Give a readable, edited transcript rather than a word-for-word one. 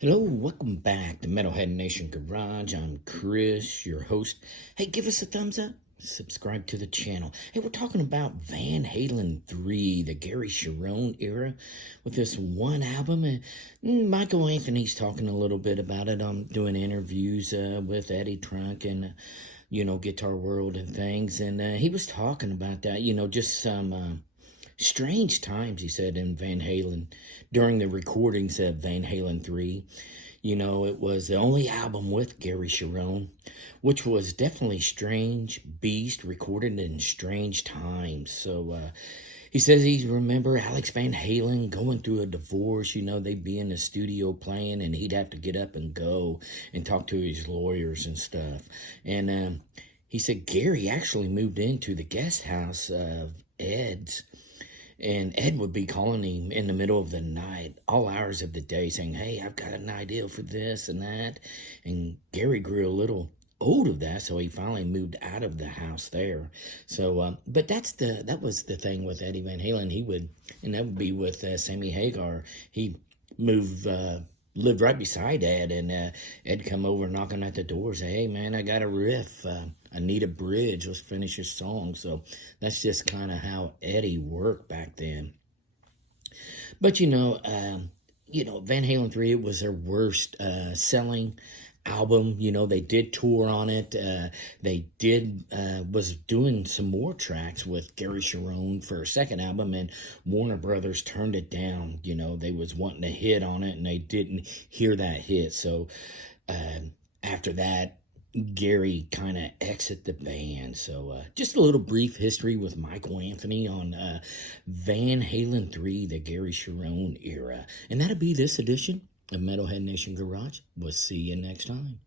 Hello, welcome back to Metalhead Nation Garage. I'm Chris, your host. Hey, give us a thumbs up, subscribe to the channel. Hey, we're talking about Van Halen 3, the Gary Cherone era, with this one album. And Michael Anthony's talking a little bit about it. I'm doing interviews with Eddie Trunk and, Guitar World and things. And he was talking about that, just some strange times, he said, in Van Halen during the recordings of Van Halen 3. It was the only album with Gary Cherone, which was definitely strange beast, recorded in strange times. So he says he remember Alex Van Halen going through a divorce. They'd be in the studio playing and he'd have to get up and go and talk to his lawyers and stuff. And he said Gary actually moved into the guest house of Ed's, and Ed would be calling him in the middle of the night, all hours of the day, saying, "Hey, I've got an idea for this and that." And Gary grew a little old of that, so he finally moved out of the house there. So, but that was the thing with Eddie Van Halen. And that would be with Sammy Hagar. He moved. Lived right beside Ed, and Ed come over knocking at the door, say, "Hey man, I got a riff. I need a bridge. Let's finish your song." So that's just kind of how Eddie worked back then. But Van Halen 3, it was their worst selling album. They did tour on it. They did was doing some more tracks with Gary Cherone for a second album, and Warner Brothers turned it down. They was wanting to hit on it and they didn't hear that hit. So after that, Gary kind of exit the band. So just a little brief history with Michael Anthony on Van Halen 3, the Gary Cherone era. And that'll be this edition of Metalhead Nation Garage. We'll see you next time.